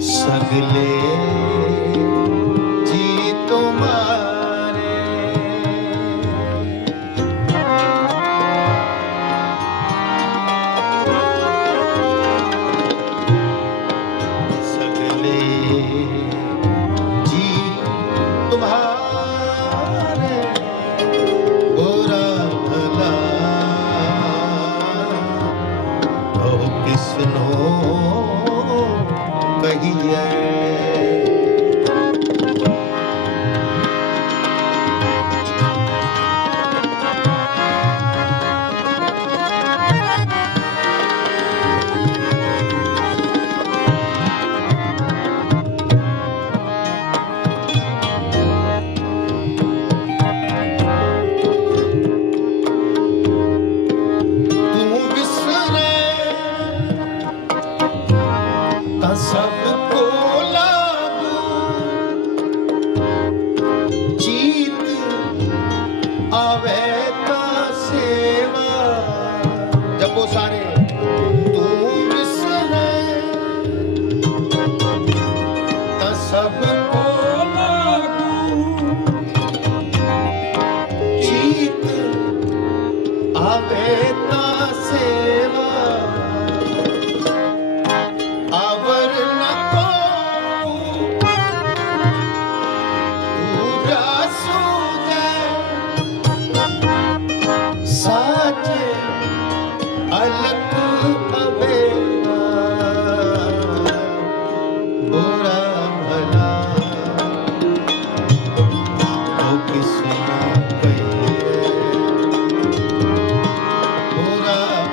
ਸਗਲੇ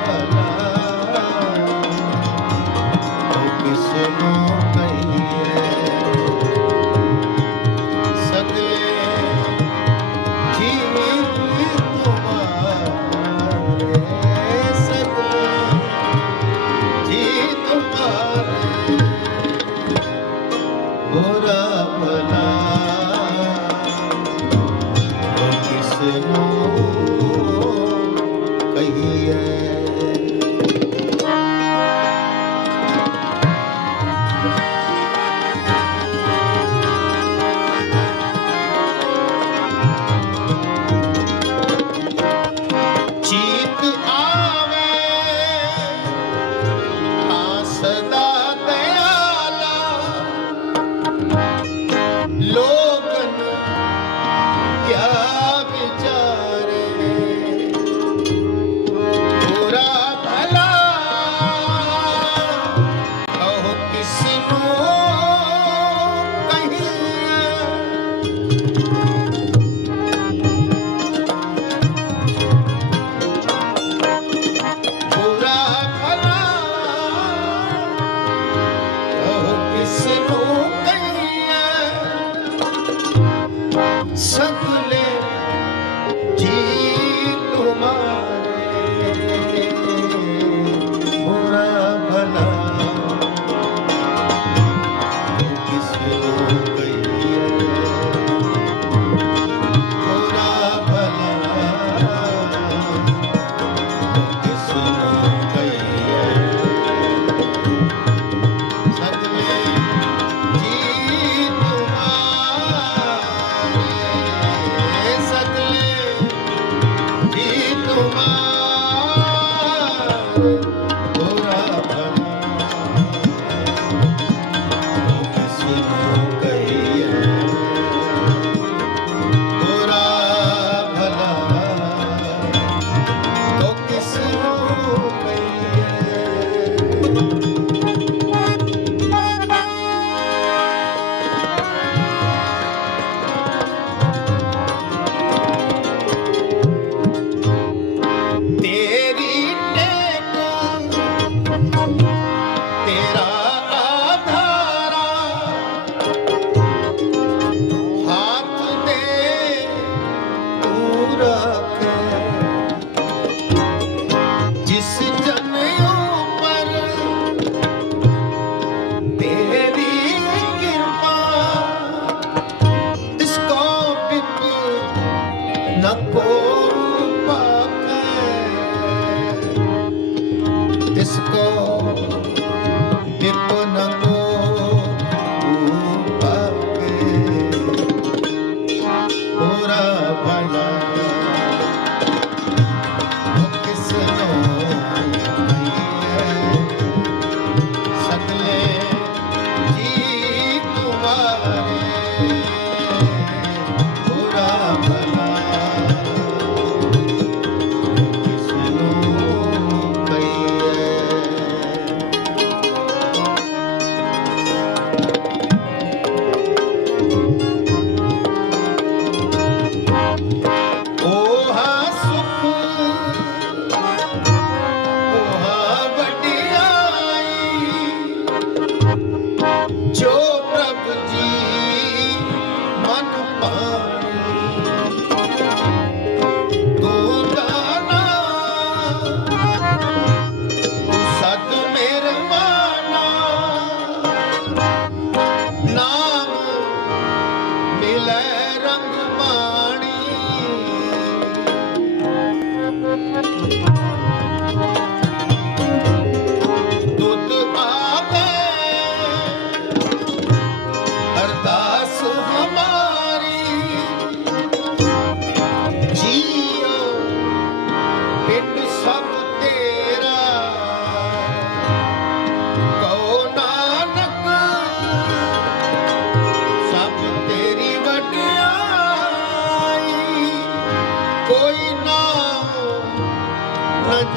Lord.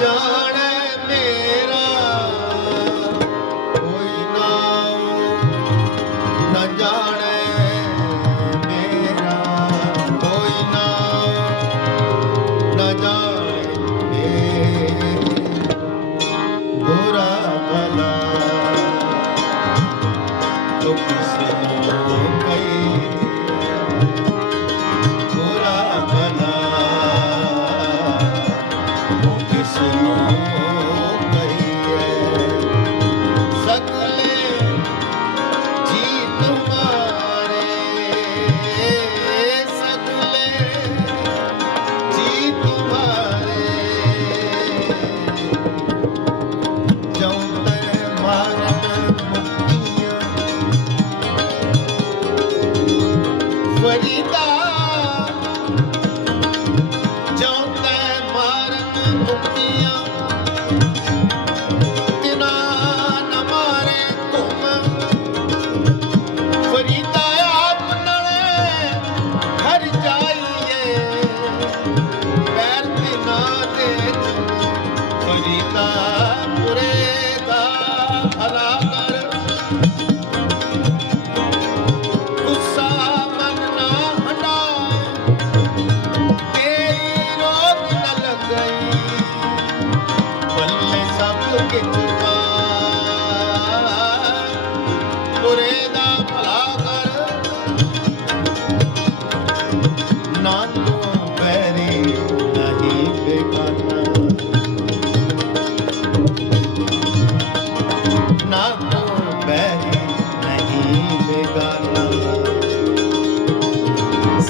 ਜਾਣੈ ਮੇਰਾ। ਕੋਈ ਨਾਮ ਨਾ ਜਾਣੈ ਮੇਰਾ। ਕੋਈ ਨਾਮ ਨਾ ਜਾਣੈ ਮੇਰਾ। ਬੁਰਾ ਭਲਾ। ਦੁੱਖ ਸੇ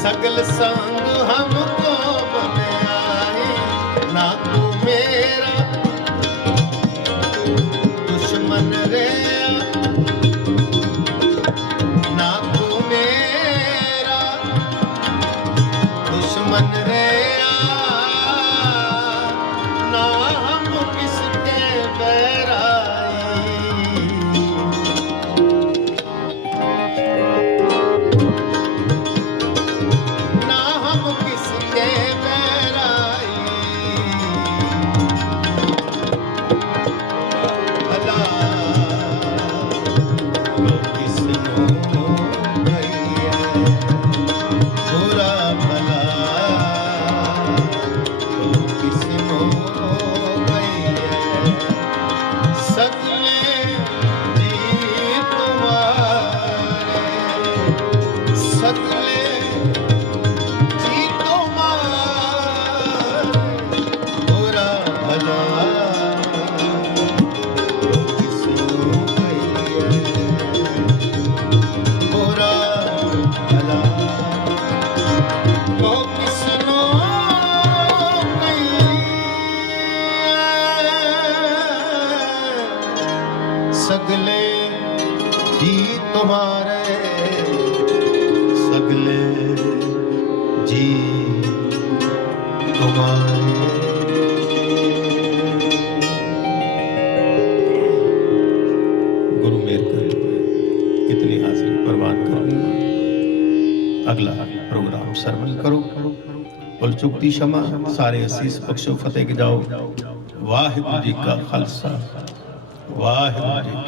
ਸਗਲ ਸੰਗ ਹਮ तुम्हारे अगला प्रोग्राम करो। चुकती सारे असीस पक्षों फतेह के जाओ। वाहिगुरु जी का खालसा। वाहिगुरु जी